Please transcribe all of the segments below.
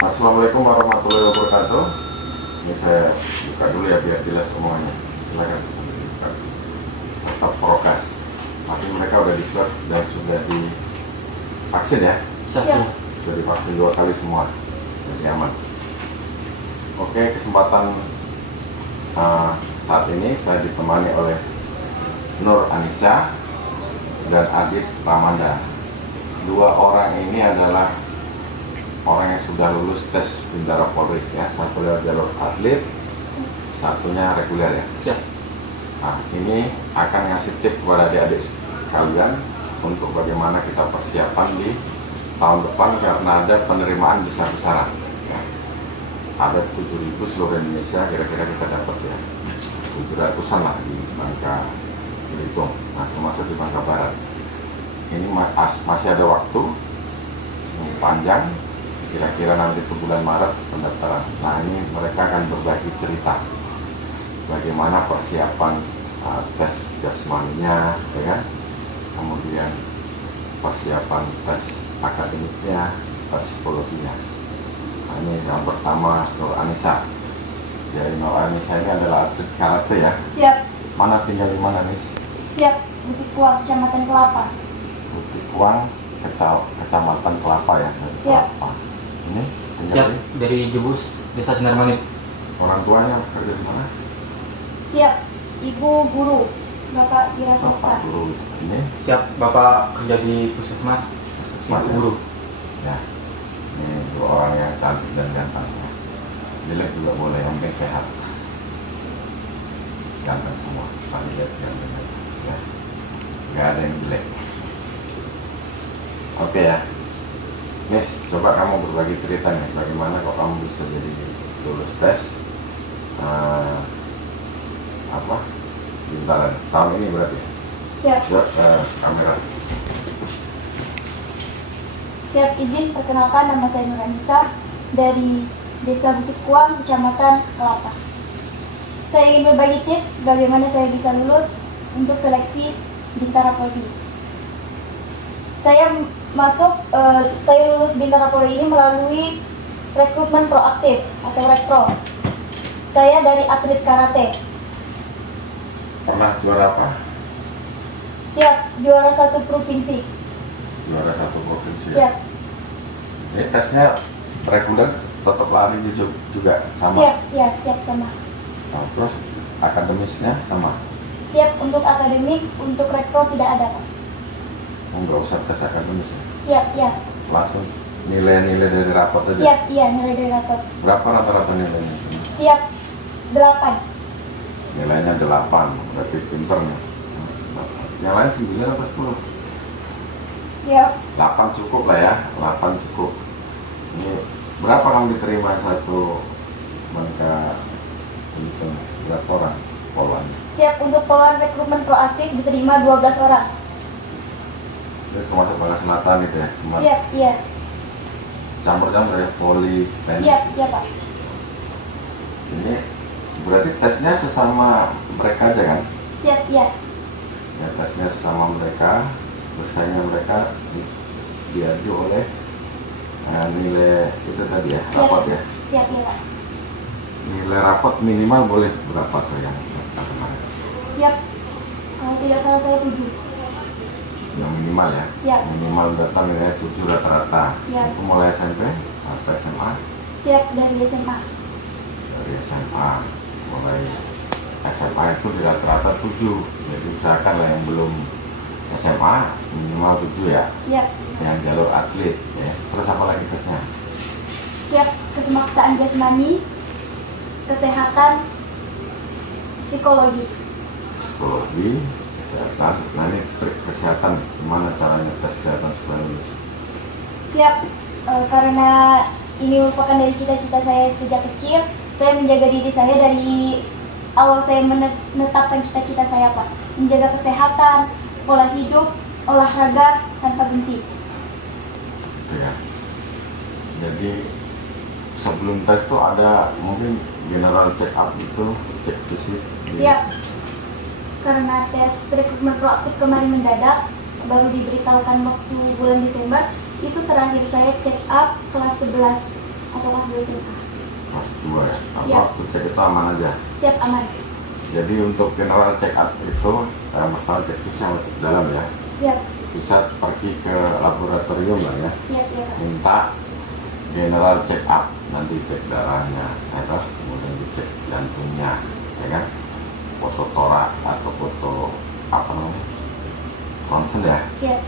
Assalamualaikum warahmatullahi wabarakatuh. Ini saya buka dulu ya biar jelas omongannya. Silakan. Tetap prokes. Tapi mereka udah di swab dan sudah divaksin ya? Siap. Sudah divaksin 2 kali semua. Jadi aman. Oke, kesempatan saat ini saya ditemani oleh Nur Anissa dan Adit Ramanda. 2 orang ini adalah orang yang sudah lulus tes Bintara Polri ya, satu lewat jalur atlet, satunya reguler ya. Siap. Nah, ini akan ngasih tip kepada adik-adik kalian untuk bagaimana kita persiapan di tahun depan karena ada penerimaan besar-besaran ya. Ada 7.000 seluruh Indonesia, kira-kira kita dapat ya 700-an lah di Bangka Belitung, nah termasuk di Bangka Barat. Ini masih ada waktu panjang, kira-kira nanti ke bulan Maret pendaftaran. Nah, ini mereka akan berbagi cerita bagaimana persiapan tes jasmaninya ya kan? Kemudian persiapan tes akademiknya, tes psikologinya. Nah, ini yang pertama Nur Anissa. Jadi Nur Anissa ini adalah atlet karate ya. Siap. Mana tinggal di mana nih? Siap. Bukit Kuang, Kecamatan Kelapa. Bukit Kuang, Kecamatan Kelapa ya. Siap. Kelapa. Ini tinggal Siap, di dari Jebus, Desa Sinar Manit. orang tuanya kerja di mana? Siap. Ibu guru, Bapak Wira Bapak Swasta. guru. Ini Siap, Bapak kerja di Puskesmas, Mas guru. ya. Ini 2 orang yang cantik dan ganteng ya. Jelek juga boleh, yang penting sehat. Ganteng semua, tapi lihat ganteng ya. Nggak ada yang jelek. Oke ya. Miss, coba kamu berbagi cerita nih, bagaimana kok kamu bisa jadi lulus tes Bintara tahun ini berarti. Siap. Coba ke kamera. Siap, izin perkenalkan, nama saya Nur Anissa dari Desa Bukit Kuang, Kecamatan Kelapa. Saya ingin berbagi tips bagaimana saya bisa lulus untuk seleksi Bintara Polri. Saya lulus Bintara Polri ini melalui rekrutmen proaktif atau rekpro. Saya dari atlet karate. Pernah juara apa? Siap, juara 1 provinsi. Juara 1 provinsi. Siap. Ini tesnya reguler, tetap lari juga sama. Siap, ya, siap sama. Nah, terus akademisnya sama. Siap untuk akademik, untuk rekpro tidak ada, Pak. Enggak usah tes akademis ya. Siap, ya. Langsung nilai-nilai dari rapot aja. Siap, iya, nilai dari rapot. Berapa rata-rata nilainya? Siap, 8. Nilainya 8, berarti pinter nih. Yang lain 9 atau 10? Siap. 8 cukup lah ya, 8 cukup. Ini berapa kamu diterima satu Bangka Belitung? Berapa orang poluannya? Siap untuk poluan rekrutmen proaktif diterima 12 orang. Ini termasuk Bangka Selatan itu ya? Cuma Siap, iya. campur-campur ya, volley, tenis. Siap, iya, Pak. Ini berarti tesnya sesama mereka aja kan? Siap, iya. Ya, tesnya sesama mereka, bersaingnya mereka diaju oleh nilai itu tadi ya, Siap. rapot ya. Siap, iya, Pak. Nilai rapot minimal boleh berapa tuh yang kemarin? Siap. Kalau tidak salah saya 7. Yang minimal ya? Siap. Minimal data nilai 7 rata-rata. Siap. Itu mulai SMP atau SMA? Siap dari SMA. Dari SMA. Mulai SMA itu di rata-rata 7. Jadi usahakan lah yang belum SMA minimal 7 ya. Siap. Yang jalur atlet ya. Terus apa lagi tesnya? Siap kesemakaan jasmani, kesehatan, psikologi. Psikologi, kesehatan. Nah, ini trik kesehatan, gimana caranya tes kesehatan supaya lulus? Siap, karena ini merupakan dari cita-cita saya sejak kecil. Saya menjaga diri saya dari awal saya menetapkan cita-cita saya, Pak. Menjaga kesehatan, pola hidup, olahraga tanpa berhenti. Gitu ya. Jadi sebelum tes tuh ada mungkin general check up itu, cek fisik. Siap. Karena tes rekrutmen proaktif kemarin mendadak, baru diberitahukan waktu bulan Desember, itu terakhir saya check up kelas 11 atau kelas 2 SMA. Kelas 2 ya. Atau Siap. waktu cek itu aman aja. Siap, aman. Jadi untuk general check up itu pertama cek fisik sama cek dalam ya. Siap. Bisa pergi ke laboratorium lah ya. Siap ya Pak. Minta general check up, nanti cek darahnya, ya toh? Kemudian dicek jantungnya, ya kan? Foto torak atau foto apa namanya? Ronsen ya. Siap.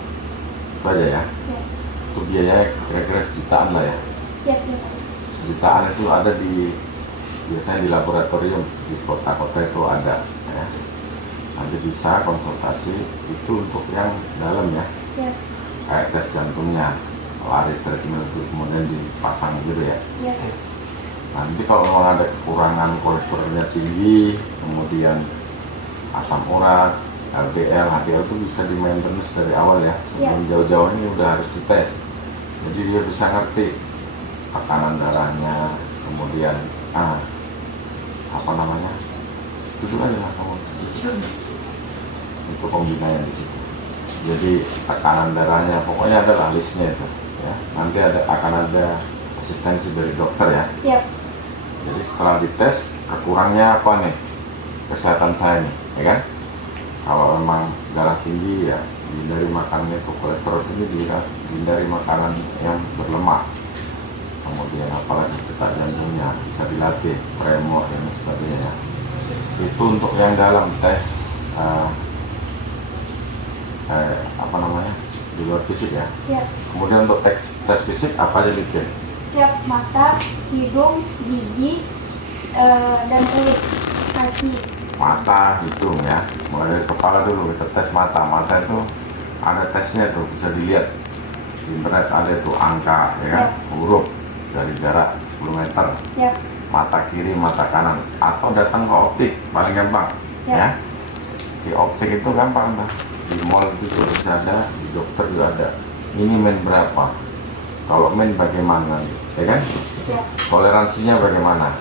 Itu aja ya. Siap. Itu biayanya kira-kira sejutaan lah ya. Siap ya Pak. Sejutaan itu ada biasanya di laboratorium di kota-kota itu ada ya. Nanti bisa konsultasi itu untuk yang dalam ya, Siap. kayak tes jantungnya, lari treadmill itu kemudian dipasang gitu ya. Iya Pak. Nanti kalau memang ada kekurangan kolesterolnya tinggi, kemudian asam urat, LDL, HDL itu bisa di maintenance dari awal ya. Siap. Sebelum jauh-jauh ini udah harus dites. Jadi dia bisa ngerti tekanan darahnya, kemudian apa namanya? Duduk aja lah kamu. Itu pembinaan di situ. Jadi tekanan darahnya, pokoknya ada listnya itu. Ya. Nanti akan ada asistensi dari dokter ya. Siap. Jadi setelah dites kekurangnya apa nih kesehatan saya nih, ya kan? Kalau memang darah tinggi ya hindari makanan itu, kolesterol tinggi hindari makanan yang berlemak. Kemudian apalagi detak jantungnya bisa dilatih, tremor dan sebagainya. Itu untuk yang dalam tes apa namanya di luar fisik ya. Siap. Kemudian untuk tes fisik apa aja dicek? Siap. Mata, hidung, gigi, dan kulit, kaki. Mata, hidung ya, mulai dari kepala dulu kita tes mata. Mata itu ada tesnya tuh, bisa dilihat di internet, ada tuh angka ya kan, huruf dari jarak 10 meter, Siap. mata kiri, mata kanan, atau datang ke optik paling gampang. Siap. Ya, di optik itu gampang lah, di mall itu juga bisa ada, di dokter juga ada. Ini main berapa, kalau main bagaimana, ya kan? Siap. Toleransinya bagaimana?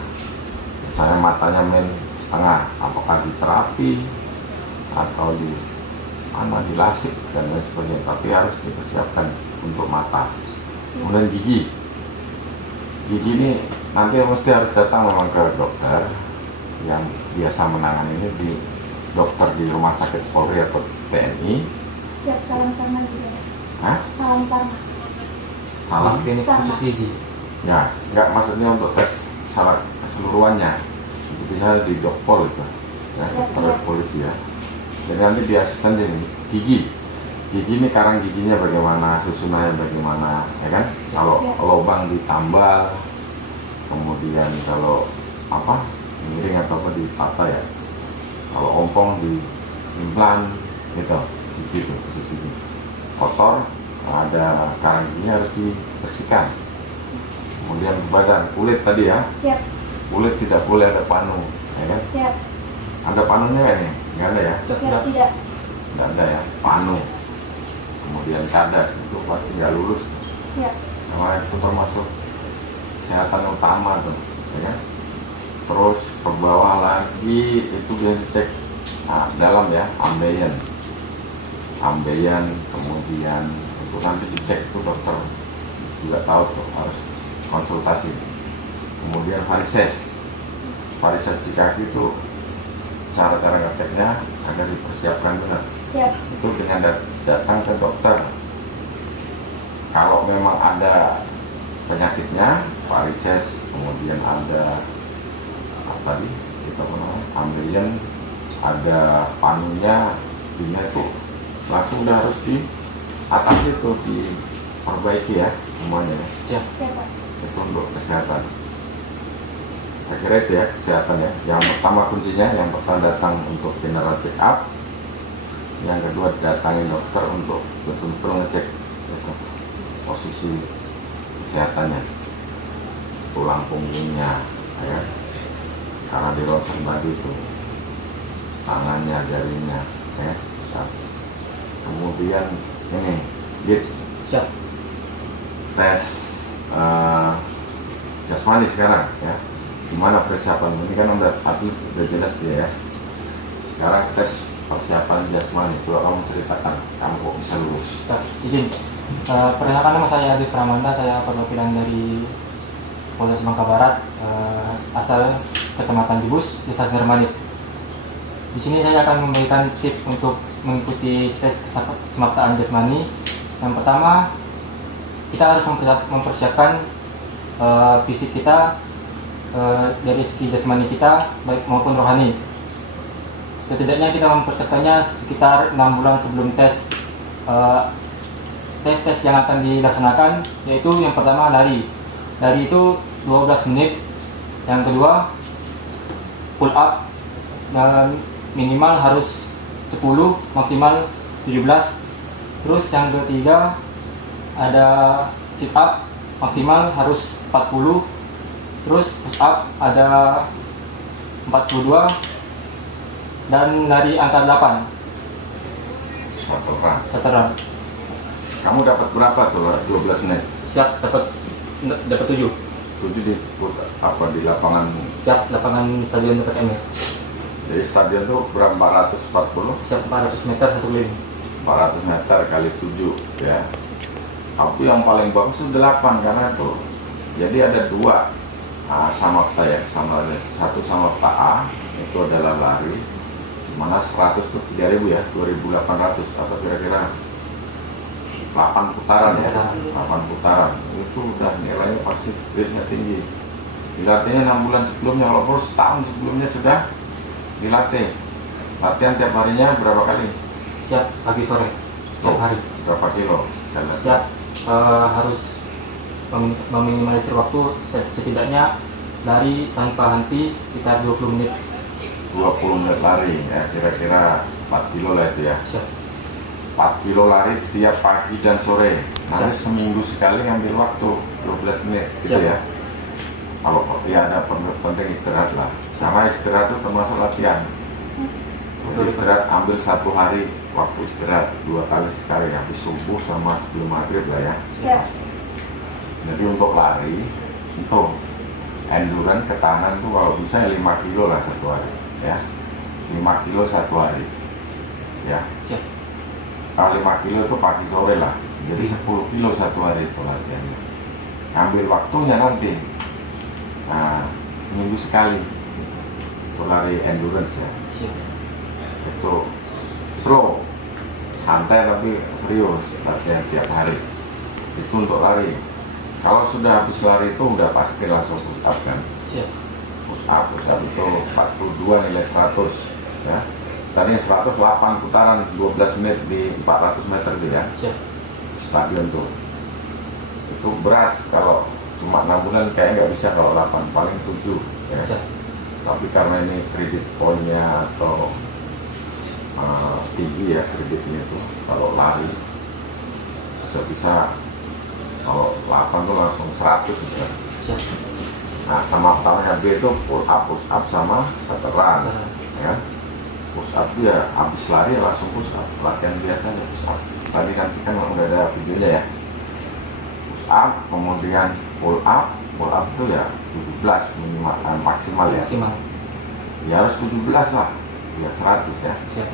Misalnya matanya main setengah, apakah di terapi atau di di lasik dan lain sebagainya. Tapi harus dipersiapkan untuk mata. Kemudian gigi ini nanti mesti harus datang memang ke dokter yang biasa menangani ini, di dokter di rumah sakit Polri atau TNI. Siap. Salam sama juga. Hah? Salam sama. Salah? Klinik Sama. khusus gigi. Ya, enggak, maksudnya untuk tes secara keseluruhannya. Itu bisa di dokpol itu, ya, Siap, dokter iya. polisi ya. Jadi nanti di asisten ini gigi ini karang giginya bagaimana, susunannya bagaimana, ya kan? Kalau Siap. lubang ditambal, kemudian kalau apa miring atau apa ditata ya. Kalau ompong di implan gitu, gigi itu khusus gigi. Kotor, ada karang giginya harus dibersihkan. Kemudian badan, kulit tadi ya, Siap. kulit tidak boleh ada panu, ya kan? Siap. Ada panunya kan nih? Nggak ada ya? Siap. Tidak. Nggak ada ya, panu. Kemudian cadas itu pasti nggak lurus. Siap. Nah, itu termasuk kesehatan utama tuh, ya kan? Terus ke bawah lagi itu bisa dicek dalam ya, ambeien, kemudian itu nanti dicek tuh dokter juga tahu tuh, harus konsultasi. Kemudian varises di kaki itu cara-cara ngeceknya agar dipersiapkan benar. Siap. Itu dengan datang ke dokter. Kalau memang ada penyakitnya, varises, kemudian ada apa tadi, kita namanya ambeien, ada panunya, ini itu langsung udah harus diatasi itu, diperbaiki ya semuanya ya. Siap. Siap Pak. Itu untuk kesehatan. Saya kira itu ya kesehatan ya. Yang pertama kuncinya, yang pertama datang untuk general check up, yang kedua datangin dokter untuk betul-betul ngecek gitu, posisi kesehatannya, tulang punggungnya, ya, karena di ronsen tadi itu tangannya, jarinya, ya. Kemudian ini Siap. tes jasmani sekarang ya. Gimana persiapan ini, kan udah atlet udah jelas dia ya. Sekarang tes persiapan jasmani, coba kamu ceritakan kamu kok bisa lulus. Siap. Izin. Perkenalkan nama saya Adis Ramanda, saya perwakilan dari Polres Bangka Barat, asal Kecamatan Jebus, Desa Sinarmanip. Di sini saya akan memberikan tips untuk mengikuti tes kesemaptaan jasmani. Yang pertama, kita harus mempersiapkan fisik kita dari segi jasmani kita baik maupun rohani. Setidaknya kita mempersiapkannya sekitar 6 bulan sebelum tes. Tes yang akan dilaksanakan yaitu yang pertama lari itu 12 menit, yang kedua pull up minimal harus 10 maksimal 17, terus yang ketiga ada sit up maksimal harus 40, terus push up ada 42, dan lari angka 8 saturan. Kamu dapat berapa tuh 12 menit? Siap, dapat 7. 7 di di lapangan. Siap, lapangan stadion dekat MR. Jadi stadion tuh berapa? 440? Siap, 400 meter satu keliling. 400 meter kali 7 ya. Tapi yang paling bagus itu 8 karena itu. Jadi ada 2 samapta ya, satu samapta A itu adalah lari, dimana 100 itu 3000 ya, 2800 atau kira-kira 8 putaran ya, 8 putaran itu udah nilainya pasti grade-nya tinggi. Dilatihnya 6 bulan sebelumnya, walaupun setahun sebelumnya sudah dilatih. Latihan tiap harinya berapa kali? Siap, pagi sore setiap hari. Berapa kilo? Siap, harus meminimalisir waktu, setidaknya lari tanpa henti sekitar 20 menit. 20 menit lari ya, kira-kira 4 kilo lah itu ya. Siap. 4 kilo lari tiap pagi dan sore. Nanti seminggu sekali ngambil waktu 12 menit gitu Siap. ya. Kalau ya ada penting istirahat lah. Sama istirahat itu termasuk latihan. Jadi istirahat ambil 1 hari waktu istirahat 2 kali sekali, habis subuh sama sebelum maghrib lah ya. Siap. Jadi untuk lari, untuk endurance ketahanan tuh kalau bisa 5 kilo lah 1 hari ya. 5 kilo 1 hari ya. Siap. Kalau 5 kilo itu pagi sore lah, jadi 10 kilo 1 hari itu latihannya. Ambil waktunya nanti, nah seminggu sekali itu lari endurance ya. Siap. Itu slow, santai tapi serius latihan tiap hari. Itu untuk lari. Kalau sudah habis lari itu udah pasti langsung push up kan. Siap. Push up itu 42 nilai 100 ya. Tadi 108 putaran 12 menit di 400 meter gitu ya. Siap. Stadion tuh. Itu berat kalau cuma 6 bulan kayak nggak bisa, kalau 8 paling 7 ya. Siap. Tapi karena ini kredit poinnya atau tinggi ya kreditnya itu, kalau lari bisa kalau 8 tuh langsung 100 gitu. Siap. Nah sama tahunnya B itu pull up sama saturan ya. Push up ya habis lari langsung push up, latihan biasanya push up. Tadi nanti kan udah ada videonya ya. Push up, kemudian pull up tuh ya 17 minimal, maksimal ya. Maksimal. Ya harus 17 lah, ya 100 ya. Siap.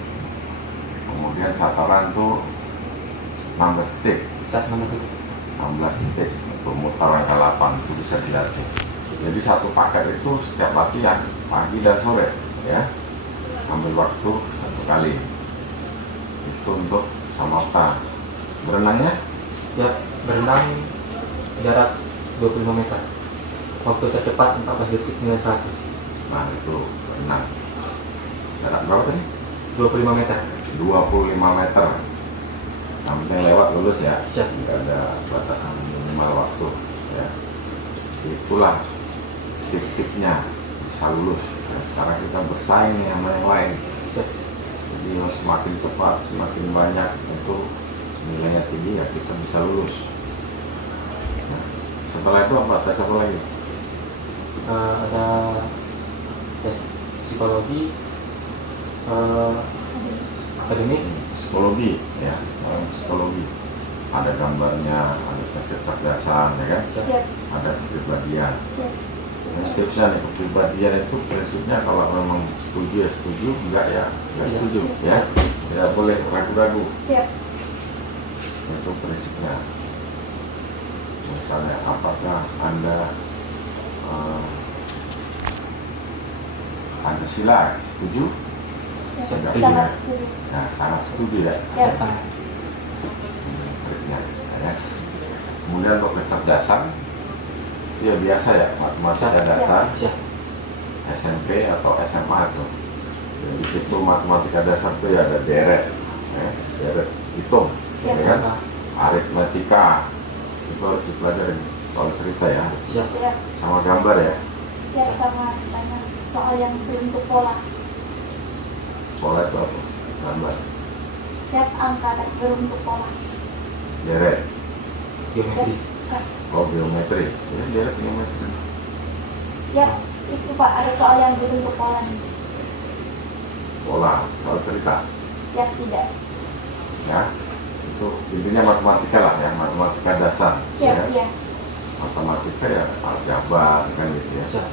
Kemudian saturan tuh 16 detik, Siap, 16 detik. 16 detik untuk mutar angka 8 itu bisa dilatih. Jadi satu paket itu setiap latihan pagi dan sore ya. Ambil waktu 1 kali. Itu untuk samapta. Berenangnya? Siap, berenang jarak 25 meter. Waktu tercepat 14 detik nilai 100. Nah itu berenang. Jarak berapa tadi? 25 meter. 25 meter. Yang penting lewat lulus ya. Siap. Tidak ada batasan minimal waktu ya. Itulah tip-tipnya bisa lulus ya. Sekarang kita bersaing nih sama yang lain. Siap. Jadi semakin cepat, semakin banyak itu nilainya tinggi ya kita bisa lulus. Nah, setelah itu apa? Tes apa lagi? Ada tes psikologi, akademik. Psikologi ya, psikologi. Ada gambarnya, ada tes kecerdasan ya kan? Siap. Ada kepribadian. Siap. Tipsnya nih, kepribadian itu prinsipnya kalau memang setuju ya setuju, enggak ya enggak setuju ya, tidak boleh ragu-ragu. Siap. Itu prinsipnya. Misalnya apakah Anda Pancasila, setuju? Siap. Setuju, Sangat ya? setuju. Nah, sangat setuju ya. Siap. Triknya, ya. Kemudian untuk kecerdasan, itu ya biasa ya, matematika Siap. dasar, Siap. SMP atau SMA tuh. Jadi itu matematika dasar tuh ya ada deret, ya, deret hitung, Siap. ya kan? Aritmetika itu harus dipelajari soal cerita ya, Siap. Siap. sama gambar ya, Siap sama tanya soal yang berbentuk pola. pola itu apa? Gambar, Siap angka dan berbentuk pola. deret, Geometri. Kak. oh geometri, ya deret geometri, Siap. Itu Pak ada soal yang berbentuk pola nih. pola, soal cerita, Siap tidak? ya. Itu intinya matematika lah ya, matematika dasar, Siap. ya. Iya. Matematika ya aljabar kan gitu ya. Siap.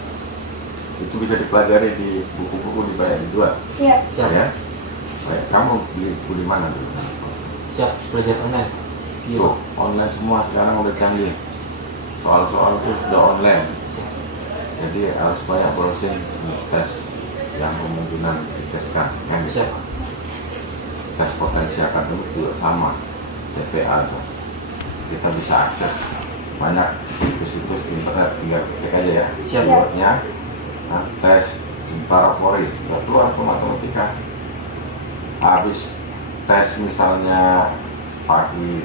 Itu bisa dipelajari di buku-buku dibagi dua. Siap. Siap. Ya. Baik, kamu beli buku di mana dulu? Siap. Belajar online. Tuh, online semua sekarang udah canggih. Soal-soal itu sudah online. Siap. Jadi harus banyak browsing tes yang kemungkinan diteskan kan gitu. Siap. Tes potensi akademik juga sama, TPA tuh. Kita bisa akses banyak situs-situs di internet, tinggal ketik aja ya. Siap. Keywordnya, nah, tes Bintara Polri, udah keluar ke matematika. Habis tes misalnya pagi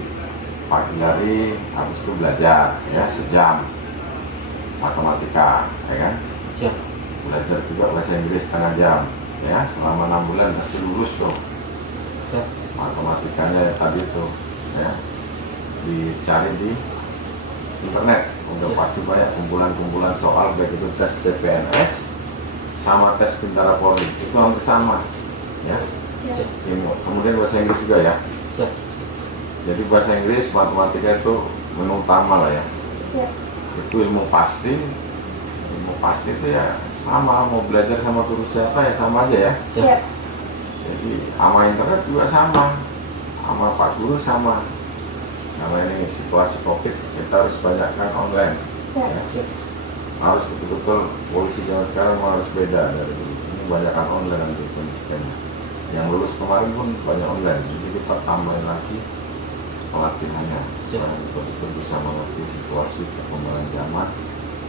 hari, habis itu belajar ya sejam matematika, ya kan? Siap. Belajar juga bahasa Inggris setengah jam, ya selama 6 bulan pasti lulus tuh. Siap. Matematikanya tadi tuh, ya dicari di internet, udah Siap. pasti banyak kumpulan-kumpulan soal baik itu tes CPNS sama tes Bintara Polri itu hampir sama, ya. Siap. Kemudian bahasa Inggris juga ya. Siap. Jadi bahasa Inggris, matematika itu menu utama lah ya. Siap. Itu ilmu pasti itu ya sama, mau belajar sama guru siapa ya sama aja ya. Siap. Jadi sama internet juga sama Pak Guru sama. Namanya ini situasi COVID, kita harus banyakkan online. Siap. Ya. Siap. Harus betul-betul polisi zaman sekarang harus beda dari dulu. Ini banyakkan online nanti pendidikannya. Yang lulus kemarin pun banyak online, jadi kita tambahin lagi pelatihannya supaya betul-betul bisa mengerti situasi perkembangan zaman,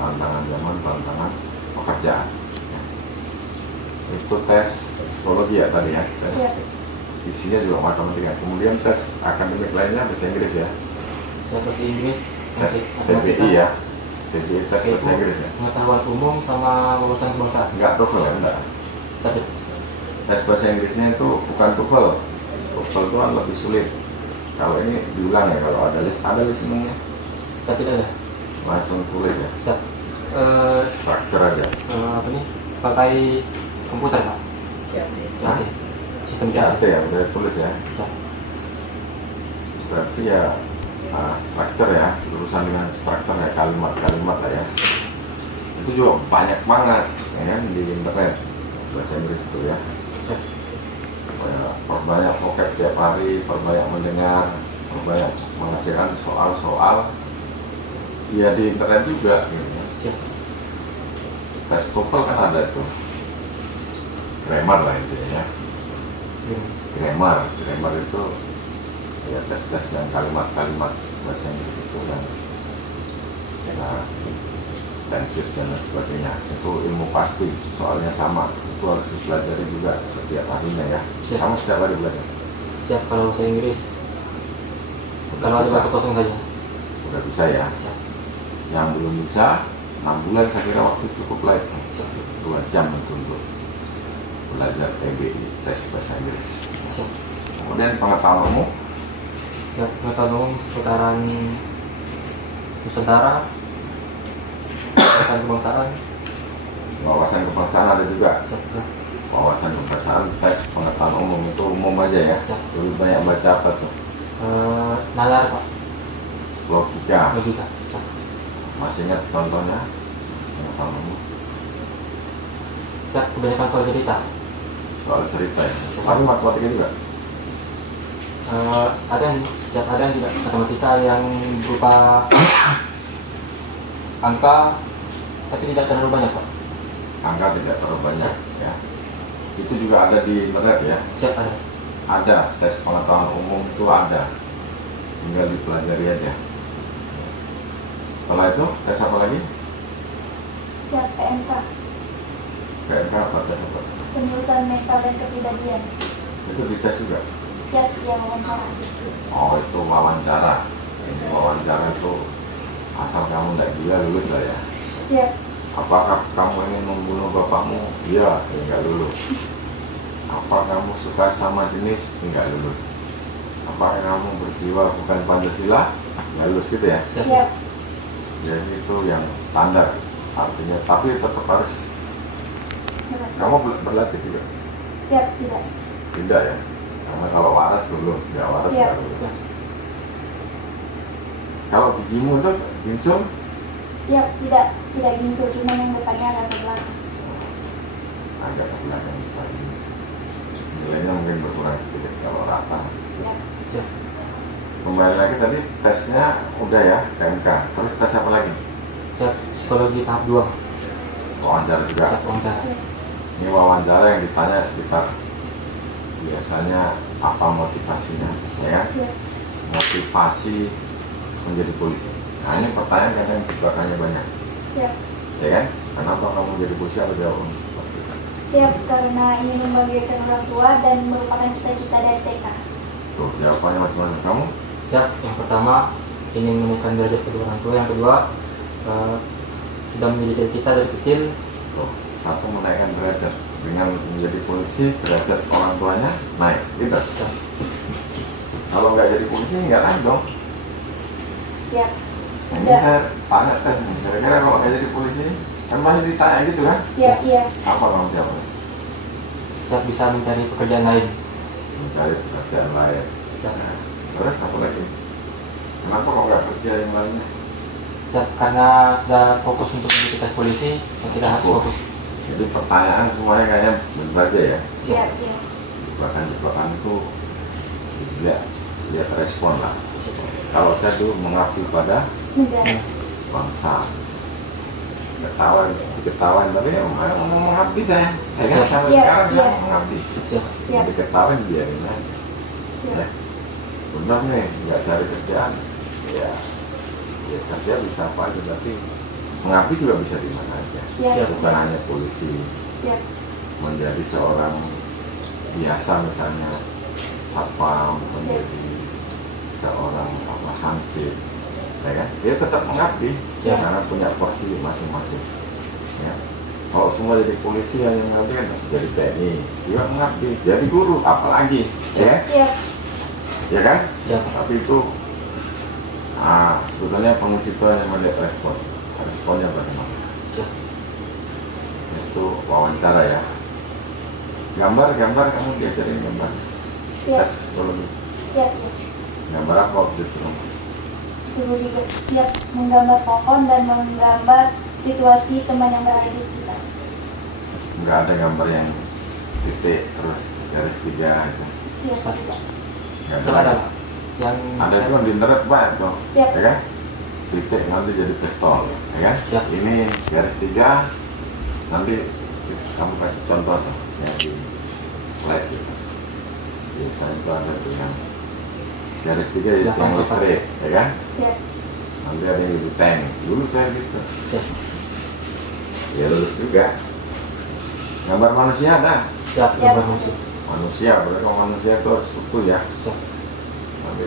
tantangan pekerjaan. Ya. Itu tes psikologi ya tadi ya. Tes. Siap. Isinya juga matematika. Kemudian tes akademik lainnya bahasa Inggris ya. Siap. Bahasa Inggris. Tes matematika, TBI ya. TBI tes yaitu bahasa Inggris ya. Pengetahuan umum sama wawasan kebangsaan. Enggak TOEFL ya, enggak. Siap. Tes bahasa Inggrisnya itu bukan TOEFL. TOEFL itu kan lebih sulit. Kalau ini diulang ya, kalau ada listeningnya Siap. Tidak ada. langsung tulis ya. Siap. Structure aja. Apa nih? Pakai komputer Pak. Siap. Hah? Oke. Sistem Ya, CAD. ada ya, udah tulis ya. Siap. Berarti ya structure ya, urusan dengan structure ya, kalimat-kalimat lah ya. Itu juga banyak banget ya kan di internet bahasa Inggris itu ya. Siap. Perbanyak vocab tiap hari, perbanyak mendengar, perbanyak mengerjakan soal-soal ya di internet juga gitu ya. Siap. Tes TOEFL kan ada tuh grammar lah intinya ya. Grammar itu ya tes-tes yang kalimat-kalimat bahasa Inggris itu yang tenses dan lain sebagainya, itu ilmu pasti, soalnya sama, itu harus dipelajari juga setiap harinya ya. Siap. Kamu setiap hari belajar? Siap. Kalau bahasa Inggris kalau ada bisa. 1-0 saja. Udah bisa ya. Siap. Yang belum bisa 6 bulan saya kira waktu cukup lah itu. Siap. 2 jam untuk belajar TBI, tes bahasa Inggris. Siap. Kemudian pengetahuan umum, Siap. Pengetahuan umum seputaran Nusantara, wawasan kebangsaan. wawasan kebangsaan ada juga. Siap. Wawasan kebangsaan, tes pengetahuan umum itu umum aja ya. Siap. Lebih banyak baca apa tuh? Nalar Pak. Logika. Logika. Siap. Masih ingat contohnya? Pengetahuan umum. Siap. Kebanyakan soal cerita. Soal cerita ya. Tapi matematika juga. Ada yang siap, ada yang tidak, matematika yang berupa angka tapi tidak terlalu banyak Pak. Angka tidak terlalu banyak ya. Itu juga ada di internet ya. Siap ada. Ada tes pengetahuan umum itu ada, tinggal dipelajari aja. Setelah itu tes apa lagi? Siap PMK, PMK apa tes apa? penelusuran mental dan kepribadian. Itu dites juga. Siap yang wawancara. Oh itu wawancara. Ini wawancara itu asal kamu nggak gila lulus lah ya. Siap. Apakah kamu ingin membunuh bapakmu? Iya, nggak lulus. Apa kamu suka sama jenis? Nggak lulus. Apakah kamu berjiwa bukan Pancasila? Nggak lulus gitu ya. Siap. Jadi itu yang standar artinya. Tapi tetap harus kamu berlatih juga. Siap tidak. Tidak ya. Karena kalau waras lulus, nggak waras Siap. nggak lulus. Kalau gigimu itu ginsung, Siap tidak. Tidak gingsul, cuma yang depannya agak ke belakang. agak ke belakang kita ginsung. Nilainya mungkin berkurang sedikit kalau rata. Siap. Siap. Kembali lagi tadi tesnya udah ya PMK. Terus tes apa lagi? Siap psikologi tahap 2. Wawancara juga. Siap wawancara. Siap. Ini wawancara yang ditanya sekitar biasanya apa motivasinya, ya? Siap. Motivasi menjadi polisi. Nah ini pertanyaan kadang jebakannya banyak, Siap. ya kan? Kenapa kamu jadi polisi atau jawab? Siap karena ingin membahagiakan orang tua dan merupakan cita-cita dari TK. Tuh jawabannya macam-macam. Kamu? Siap. Yang pertama ingin menaikkan derajat kedua orang tua. Yang kedua sudah menjadi cita dari kecil. Tuh satu menaikkan derajat dengan menjadi polisi, derajat orang tuanya naik, gitu. Siap. Kalau nggak jadi polisi nggak naik dong. Siap. Nah, ini Nggak. saya tanya tes nih, kira-kira kalau nggak jadi polisi kan masih ditanya gitu kan? Siap. Iya. Apa kamu jawab? Siap bisa mencari pekerjaan lain. Mencari pekerjaan lain. Siap. Nah, terus apa lagi? Kenapa kok nggak kerja yang lainnya? Siap karena sudah fokus untuk menjadi tes polisi, saya tidak harus fokus. Jadi pertanyaan semuanya kayaknya benar aja ya. Siap. Iya. Jebakan-jebakan itu lihat respon lah. Siap. Kalau saya dulu mengabdi pada Negara. bangsa, diketawain, tapi ya mau mengabdi saya kan Siap. sampai Siap, sekarang iya. saya mengabdi. Siap. Siap. Diketawain biarin aja. Siap. Benar nih, nggak cari kerjaan, ya kerja bisa apa aja, tapi mengabdi juga bisa di mana aja. Siap. Bukan hanya polisi, Siap. menjadi seorang biasa misalnya satpam, menjadi seorang hansip, ya kan? Dia tetap mengabdi, Siap. karena punya porsi masing-masing. Ya. Kalau semua jadi polisi yang mengabdi kan jadi TNI, juga mengabdi, jadi guru, apalagi, ya, Siap. ya kan? Siap. Tapi itu, sebetulnya penguji itu hanya melihat responnya bagaimana. Siap. Itu wawancara ya. Gambar kamu diajarin gambar. Siap. Tes psikologi. Siap. Iya. Gambar apa waktu itu? Suruh siap menggambar pohon dan menggambar situasi teman yang berada di sekitar. Nggak ada gambar yang titik terus garis 3 itu. Siap. Tidak. Nggak Siap ada. Yang Ada itu kan di internet banyak tuh, Siap. ya kan? Titik nanti jadi pistol, ya kan? Siap. Ini garis 3, nanti kamu kasih contoh tuh, ya di slide gitu. Biasanya itu ada tuh yang garis 3 itu Ya, yang Pak. listrik, ya kan? Siap. Nanti ada yang jadi tank. Dulu saya gitu. Siap. Ya lulus juga. Gambar manusia ada. Siap. Siap. Gambar musuh. Manusia, berarti kalau manusia itu harus utuh ya. Siap. Nanti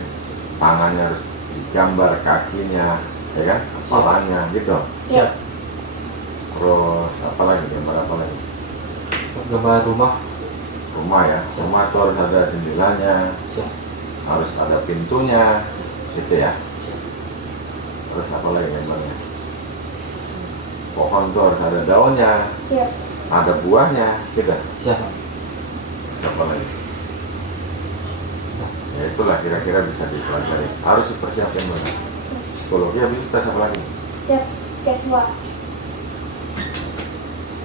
tangannya harus digambar, kakinya, ya kan? Kepalanya, gitu. Siap. Terus apa lagi? Gambar apa lagi? Siap. Gambar rumah. Rumah ya. Rumah itu harus ada jendelanya, Siap. harus ada pintunya, gitu ya. Siap. Terus apa lagi gambarnya? Pohon itu harus ada daunnya, Siap. ada buahnya, gitu. Siap. Siapa lagi? Ya itulah kira-kira bisa dipelajari. Harus dipersiapkan mana? Psikologi habis itu tes apa lagi? Siap. Keswa.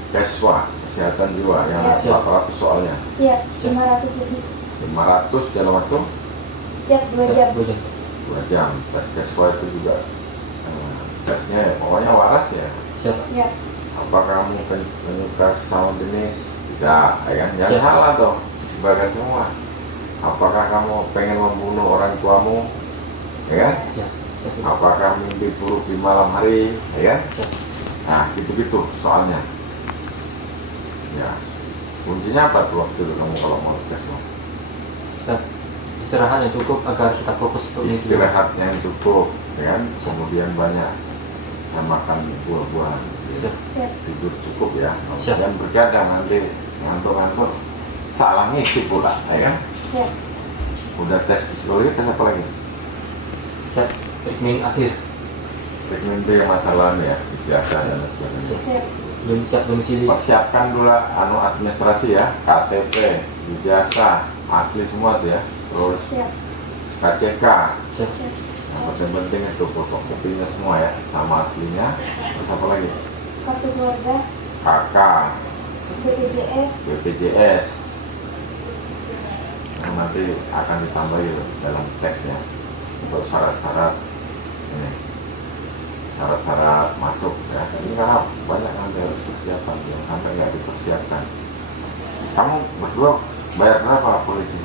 Keswa, kesehatan jiwa yang Siap. 400 soalnya. Siap. Siap. 500 lebih. 500 dalam waktu Siap. 2 Siap. jam. 2 jam. 2 jam. Tes keswa itu juga tesnya ya pokoknya waras ya. Siap. Siap. Apa kamu penyuka sesama jenis? Tidak, ya kan? Jangan Siap. salah toh, sebagian semua. Apakah kamu pengen membunuh orang tuamu? Ya kan? Siap. Siap. Apakah mimpi buruk di malam hari? Ya kan? Siap. Nah, gitu-gitu soalnya. Ya, kuncinya apa tuh waktu itu kamu kalau mau tes mau? Siap. Istirahat yang cukup agar kita fokus untuk mengisi. Istirahat yang cukup, ya kan? Siap. Kemudian banyak dan makan buah-buahan. Siap. Siap. Tidur cukup ya. Siap. Dan bergadang nanti ngantuk-ngantuk salah ngisi pula, ya kan? Siap. Udah tes psikologi, tes apa lagi? Siap. Rekening akhir. Rekening itu yang masalahnya ya, ijazah dan lain sebagainya. Siap. Belum siap domisili. Persiapkan dulu administrasi ya, KTP, ijazah, asli semua tuh ya. Terus Siap. KCK, Siap. Siap. yang penting itu fotokopinya semua ya, sama aslinya. Terus apa lagi? Kartu keluarga, KK, BPJS. BPJS. Yang nanti akan ditambahi loh dalam teksnya untuk syarat-syarat ini, syarat-syarat masuk ya. Ini karena banyak nanti harus persiapan, yang sampai nggak dipersiapkan. Kamu berdua bayar berapa polisi?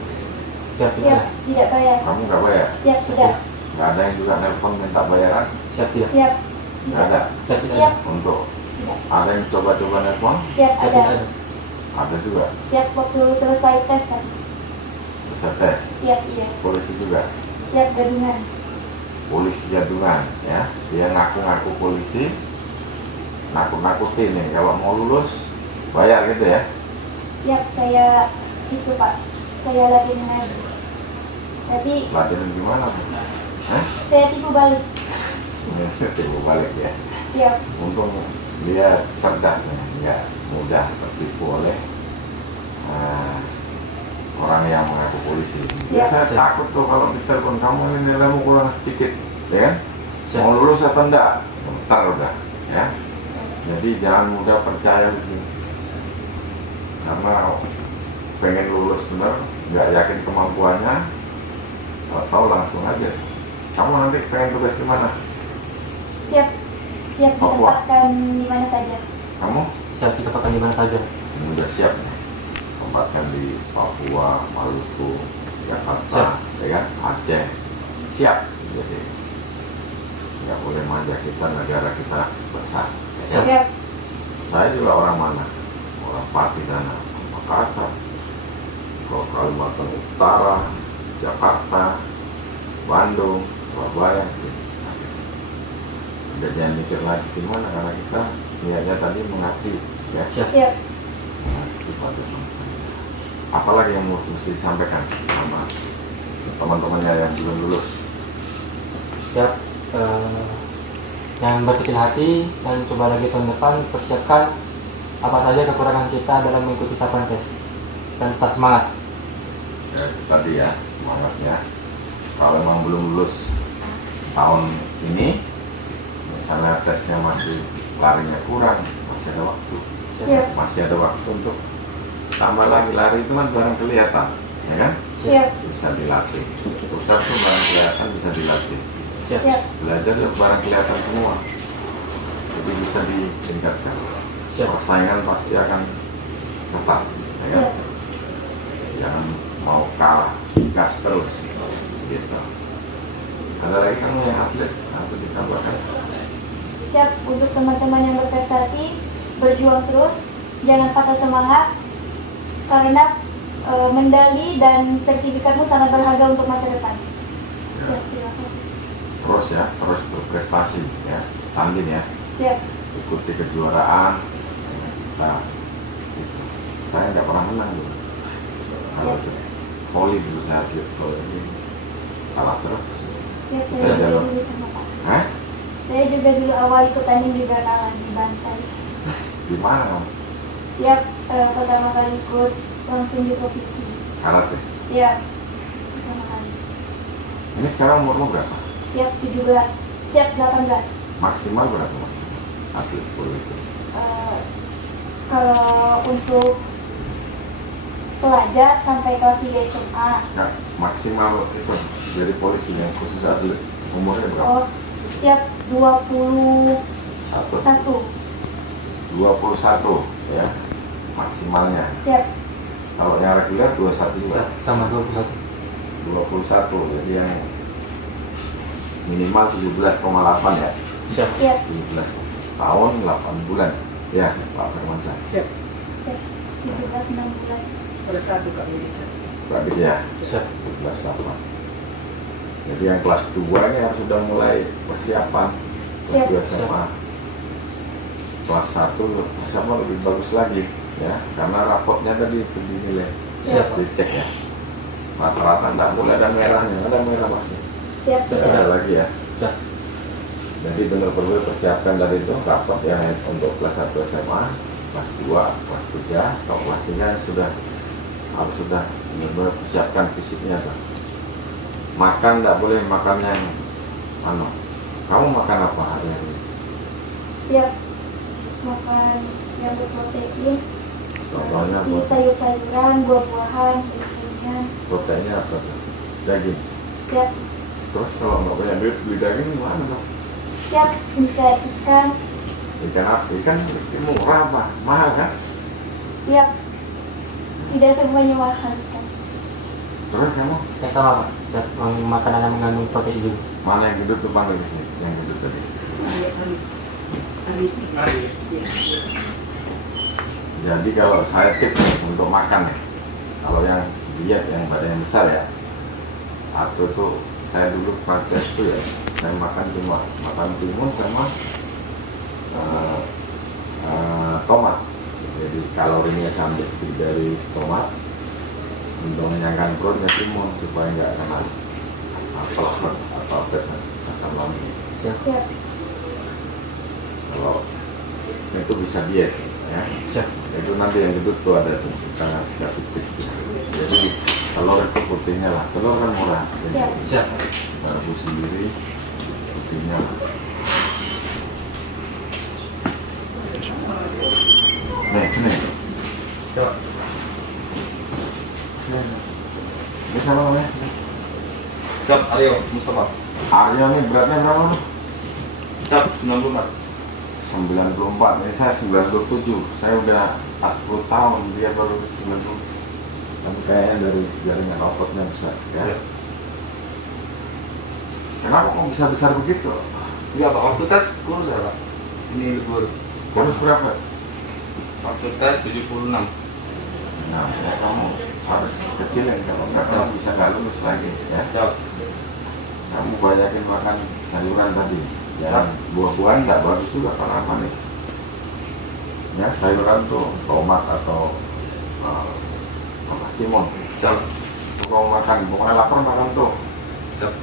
Siap. Siap. Tidak bayar. Kamu nggak bayar? Siap. Tidak. Nggak ada yang juga nelpon minta bayaran? Siap. Tidak. Siap. Nggak ada. Siap. Tidak. Siap. Untuk Tidak. ada yang coba-coba nelpon? Siap. Siap. Ada. Tidak. Ada juga. Siap waktu selesai tes kan. Bisa tes. Siap. Iya. Polisi juga. Siap gadungan. Polisi gadungan ya. Dia ngaku-ngaku polisi, nakut-nakutin nih kalau mau lulus bayar gitu ya. Siap. Saya itu Pak. Saya latihan lagi. Tapi Latihan gimana? Hah? saya tipu balik. Tipu balik ya. Siap. Untung dia cerdas ya, nggak mudah tertipu oleh orang yang mengaku polisi. Siap. Saya takut tuh kalau ditelepon kamu ini nilaimu kurang sedikit, ya kan? Siap. Mau lulus atau enggak? Bentar udah, ya. Jadi jangan mudah percaya gitu. Karena pengen lulus bener, nggak yakin kemampuannya, atau langsung aja. Kamu nanti pengen tugas di mana? Siap. Siap Papua. ditempatkan di mana saja. Kamu? Siap. Ditempatkan di mana saja. Ini udah siap nih. Tempatkan di Papua, Maluku, Jakarta, ya kan? Aceh. Siap. Jadi nggak boleh manja, kita negara kita besar. Ya kan? Siap. Saya juga orang mana? Orang Pati sana, Makassar, ke Kalimantan Utara, Jakarta, Bandung, Surabaya sih. Udah jangan mikir lagi gimana karena kita niatnya tadi mengabdi ya. Siap. Siap. Mengabdi pada bangsa. Apalagi yang mau mesti disampaikan sama teman-temannya yang belum lulus? Siap. Yang berkecil hati dan coba lagi tahun depan persiapkan apa saja kekurangan kita dalam mengikuti tahapan tes dan tetap semangat. Ya itu tadi ya semangatnya. Kalau memang belum lulus tahun ini, misalnya tesnya masih larinya kurang, masih ada waktu. Siap. Masih ada waktu untuk tambah lagi. Lari itu kan barang kelihatan, ya kan? Siap. Bisa dilatih. Pusat itu barang kelihatan bisa dilatih. Siap. Siap. Belajar juga barang kelihatan semua. Jadi bisa ditingkatkan. Siap. Persaingan pasti akan ketat, ya kan? Siap. Jangan mau kalah, gas terus, gitu. Ada lagi kamu yang atlet, atau ditambahkan? Siap untuk teman-teman yang berprestasi, berjuang terus, jangan patah semangat, karena medali dan sertifikatmu sangat berharga untuk masa depan. Ya. Siap, terima kasih. Terus ya, terus berprestasi ya, tanding ya, Siap. ikuti kejuaraan. Nah, gitu. Saya nggak pernah menang dulu. Kalau Siap. volley dulu saya atlet kalau ini kalah terus. Siap, Bisa saya juga jalan. dulu sama Pak. Hah? Saya juga dulu awal ikut tanding juga kalah di bantai. Di mana kamu? Siap, pertama kali ikut langsung di provinsi. Karate. Siap, pertama kali. Ini sekarang umurmu berapa? Siap 17, siap 18. Maksimal berapa maksimal? Atlet volley itu. Kalau untuk pelajar sampai kelas 3 SMA. Nah, maksimal itu dari polisi yang khusus atlet umurnya berapa? Oh, Siap 21. 21 ya maksimalnya. Siap. Kalau yang reguler 21 juga. Sama 21. 21, jadi yang minimal 17,8 ya. Siap. Siap. 17 tahun 8 bulan ya Pak Firmansyah. Siap. Siap. 17 6 bulan. Pada saat buka militer. Berarti ya Siap. 17,8. Jadi yang kelas 2 ini harus sudah mulai persiapan. Siap. Kelas 2 SMA. Kelas 1 SMA lebih bagus lagi ya, karena rapotnya tadi itu dinilai. Siap. Dicek ya. Rata-rata enggak boleh ada merahnya, ada merah pasti. Siap. Ada Siap. lagi ya. Siap. Jadi benar-benar persiapkan dari itu rapat yang untuk kelas 1 SMA, kelas 2, kelas 3, atau kelas 3 sudah harus sudah benar-benar persiapkan fisiknya tuh. Makan tidak boleh makan yang kamu makan apa hari-hari? Siap. Makan yang berprotein. Contohnya Seperti apa? sayur-sayuran, buah-buahan, dagingnya. Proteinnya apa tuh? Daging. Siap. Terus kalau nggak punya duit beli daging gimana dong? Siap. Bisa ikan. Ikan apa? Ikan murah apa? Mahal kan? Siap. Tidak semuanya mahal kan. Terus kamu Saya sama Pak. Siap. Makanan yang mengandung protein juga. mana yang gendut tuh panggil di sini? Yang gendut tadi. Ari. Jadi kalau saya tips untuk makan ya, kalau yang diet yang badannya besar ya, atau tuh saya dulu praktek tuh ya, saya makan cuma makan timun sama tomat. Jadi kalorinya saya ambil sedikit dari tomat untuk mengenyangkan perutnya timun supaya nggak kena apel atau asam lambung. Siap. Siap. Kalau itu bisa diet ya. Siap. Itu nanti yang gendut tuh ada tuh kita kasih tips. Jadi telur itu putihnya lah, telur kan murah. Siap. Siap. Kita rebus sendiri putihnya lah. Nih sini. Coba. Sini. Ini siapa namanya? Siap, ayo Mustafa. Aryo nih beratnya berapa? Siap, 94. 94, ini saya 97. Saya udah 40 tahun, dia baru 90. Tapi kayaknya dari jaringan ototnya besar ya. Siap. Kenapa kok bisa besar begitu? Iya Pak, waktu tes kurus ya Pak? Ini libur. Kurus berapa? Waktu tes 76. Nah, ya kamu harus kecilin, kalau nggak kamu bisa nggak lulus lagi ya. Siap. Kamu banyakin makan sayuran tadi. Ya, Siap. buah-buahan nggak bagus juga karena manis. Ya, sayuran tuh tomat atau timun. Siap. Tuh kamu makan, pokoknya lapar makan tuh. Siap.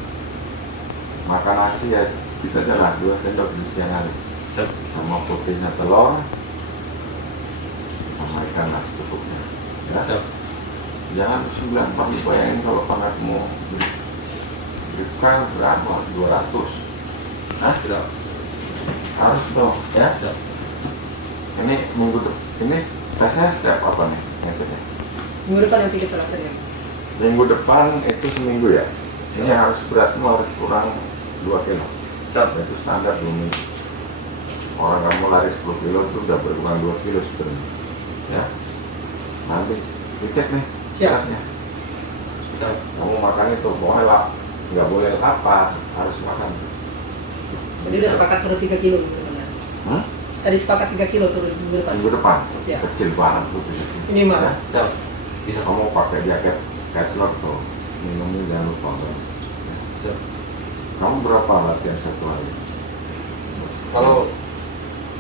Makan nasi ya kita aja lah 2 sendok di siang hari. Siap. Sama putihnya telur, sama ikan nasi cukupnya. Ya. Siap. Jangan 9 bayangin kalau panatmu ikan berapa? 200. Hah? Siap. Harus dong, ya. Siap. Ini ini tesnya setiap apa nih? Ngeceknya? Minggu depan nanti kita lakukan ya. Minggu depan itu seminggu ya. Ini harus beratmu harus kurang 2 kilo. Siap. Itu standar 2 minggu. Orang kamu lari 10 kilo itu udah berkurang 2 kilo sebenarnya. Ya. Nanti dicek nih. Siap. beratnya. Siap. Kamu makan itu, pokoknya nggak boleh lapar, harus makan. Jadi udah sepakat turun 3 kilo minggu depan. Ya. Hmm? Tadi sepakat 3 kilo turun minggu depan. Minggu depan, Siap. kecil banget tuh. Minimal. Ya. Siap. Bisa. Kamu pakai jaket catwalk tuh, minumnya jangan lupa. Kan? Siap. Kamu berapa latihan satu hari? Kalau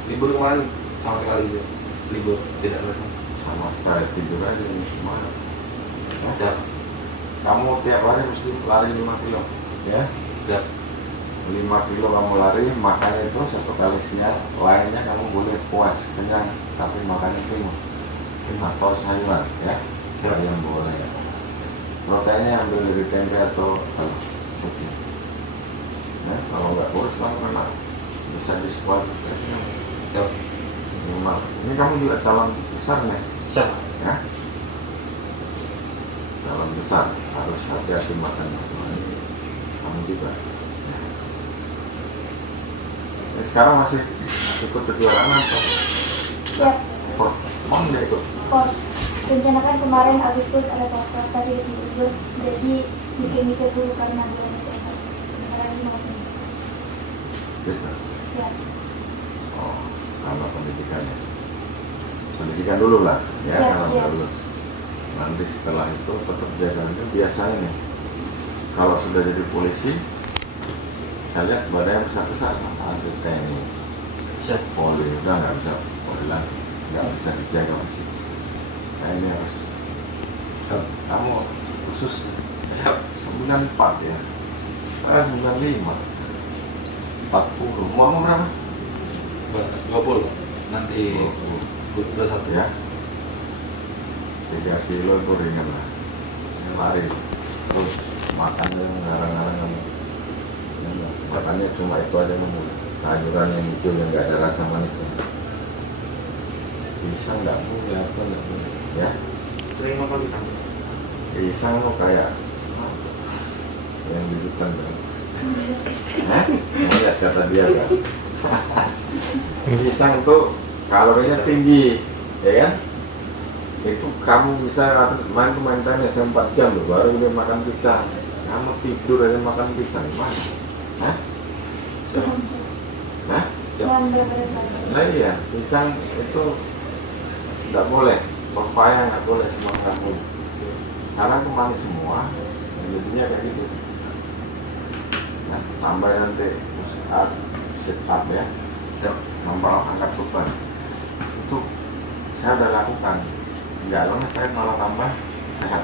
libur kemarin sama sekali libur tidak latihan. Sama sekali tidur aja ini semangat. Ya. Siap. Kamu tiap hari mesti lari 5 kilo, ya? Siap. 5 kilo kamu lari, makan itu 1 kali siang, lainnya kamu boleh puas, kenyang, tapi makannya timun atau sayuran, ya? Ya. Ayam boleh. Proteinnya ambil dari tempe atau susu. Ya, kalau nggak kurus kamu kena bisa diskualifikasi. Siap. Minimal. Ini kamu juga calon besar nih, Siap. ya? Calon besar harus hati-hati makan. Kamu juga. sekarang masih ikut kejuaraan apa? Siap. Mau nggak ikut? Kok rencanakan kemarin Agustus ada Porter tapi libur, jadi mikir-mikir dulu karena belum selesai. Sebentar lagi mau ini. Gitu. Siap. Oh, karena pendidikannya. Pendidikan dulu lah, ya Siap, kalau iya. udah lulus. Nanti setelah itu tetap jaga itu biasanya nih. Kalau sudah jadi polisi, saya lihat badannya besar-besar, ada TNI, Siap. Polri, udah nggak bisa Polri lagi, nggak bisa dijaga masih. Nah ini harus. Kamu khusus 94 ya, saya 95, 40. Umurmu berapa? 20. Nanti 20. 21 Ya, 3 kilo itu ringan lah. Ini lari terus makan yang ngarang-ngarang kamu. Makannya cuma itu aja kamu. Sayuran yang itu yang nggak ada rasa manisnya. Pisang nggak boleh, apa nggak boleh. Ya, sering makan pisang. pisang kok kayak yang di hutan kan. Lihat kata dia kan. Pisang tuh kalorinya tinggi, ya kan? Itu kamu bisa main tenis 4 jam loh, baru dia makan pisang. Kamu tidur aja makan pisang, gimana? Hah? Hah? Yang berat-berat. Nah iya, pisang itu nggak boleh, pepaya nggak boleh, semua nggak boleh. Karena itu manis semua, dan jadinya kayak gitu. Nah, tambah nanti push up, sit up ya, nambah angkat beban. Itu saya udah lakukan, nggak lama saya malah tambah sehat.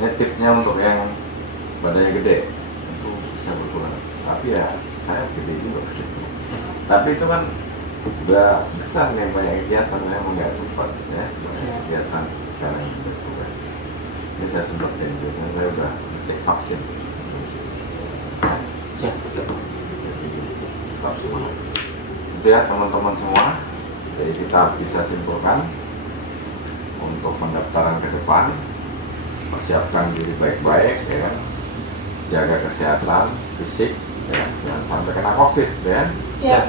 Ini tipsnya untuk yang badannya gede, itu bisa berkurang. Tapi ya saya gede juga. Tapi itu kan udah besar nih, banyak kegiatan, memang nggak sempat ya, masih kegiatan sekarang yang bertugas. Ini saya sempetin, biasanya saya udah cek vaksin. Nah, Siap. jadi tetap semangat. Itu ya teman-teman semua. Jadi kita bisa simpulkan untuk pendaftaran ke depan, persiapkan diri baik-baik, ya kan? Jaga kesehatan fisik, ya, jangan sampai kena COVID, ya. Siap.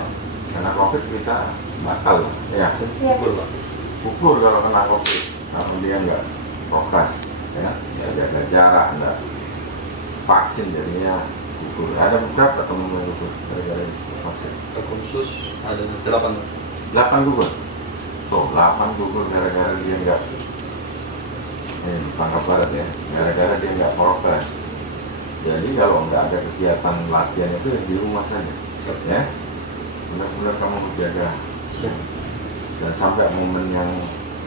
Kena COVID bisa batal, ya. Siap. Gugur kalau kena COVID, kalau dia nggak prokes, ya, jaga jarak, nggak vaksin jadinya gugur. Ada beberapa teman yang gugur gara-gara vaksin. Khusus ada 8. 8 gugur. Tuh, 8 gugur gara-gara dia nggak Bangka Barat ya, gara-gara dia nggak prokes. Jadi kalau nggak ada kegiatan latihan itu ya di rumah saja, ya. Benar-benar kamu jaga. Dan sampai momen yang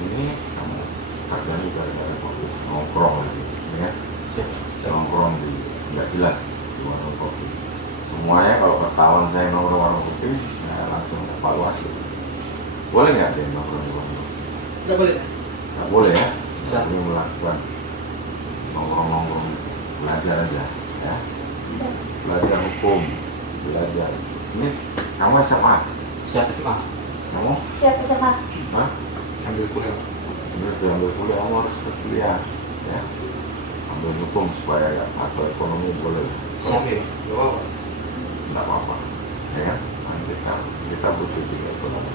ini kamu kerjaan juga gara-gara COVID, nongkrong lagi, ya. Nongkrong di nggak jelas di warung kopi. Semuanya kalau ketahuan saya nongkrong warung kopi, saya langsung evaluasi. Boleh nggak dia nongkrong di warung kopi? Nggak boleh. Nggak boleh ya. Bisa. Ini melakukan nongkrong-nongkrong, belajar aja, ya. Belajar hukum, belajar. Ini kamu SMA, Siap SMA. kamu? Siap SMA. Hah? Ambil kuliah. Ambil kuliah, kamu harus ke kuliah, ya. Ambil hukum supaya ya, atau ekonomi boleh. Siap. Oke, nggak apa-apa. Nggak apa-apa, ya kan? Nanti kita butuh juga ekonomi.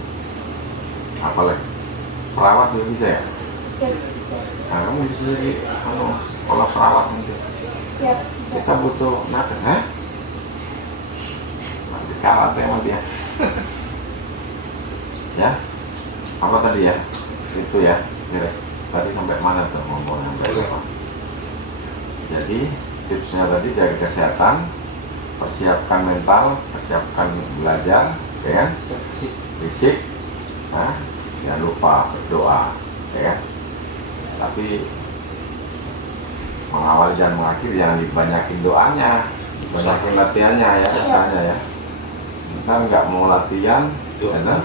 Apalagi perawat juga bisa ya. Siap. Siap. Nah, kamu bisa jadi sekolah perawat nanti. Siap. Kita butuh nakes, ha? Nanti kalah sama dia. Ya, apa tadi ya? Itu ya, direct. Tadi sampai mana tuh ngomong sampai apa? Jadi tipsnya tadi jaga kesehatan, persiapkan mental, persiapkan belajar, ya kan? Fisik, nah, jangan lupa berdoa, ya kan? Tapi mengawali dan mengakhiri jangan dibanyakin doanya, dibanyakin latihannya ya, usahanya ya. Kita nggak mau latihan, ya kan?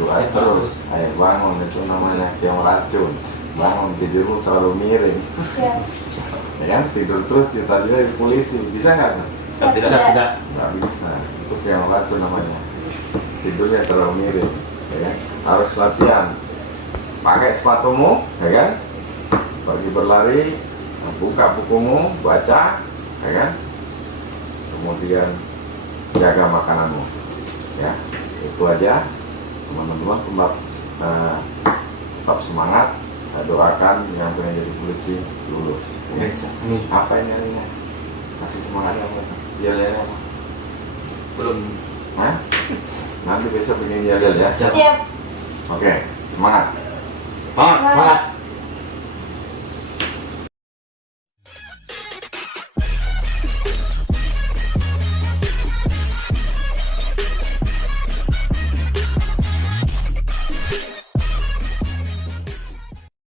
Doa terus, ayo bangun, itu namanya yang racun. Bangun, tidurmu terlalu miring, Siap. ya kan? Tidur terus cita-cita jadi polisi, bisa nggak tuh? Tidak. Nggak bisa, itu yang racun namanya. Tidurnya terlalu miring, ya kan? Harus latihan. Pakai sepatumu, ya kan? Pergi berlari, buka bukumu, baca, ya kan? Kemudian jaga makananmu, Ya, itu aja teman-teman. Tetap semangat. Saya doakan yang pengen jadi polisi lulus. Ya. Amin. Apa ini artinya? Kasih semangatnya apa? Yel-yelnya apa? Belum. Hah? Nanti besok ingin yel-yel ya. Siap. Oke, semangat. Semangat.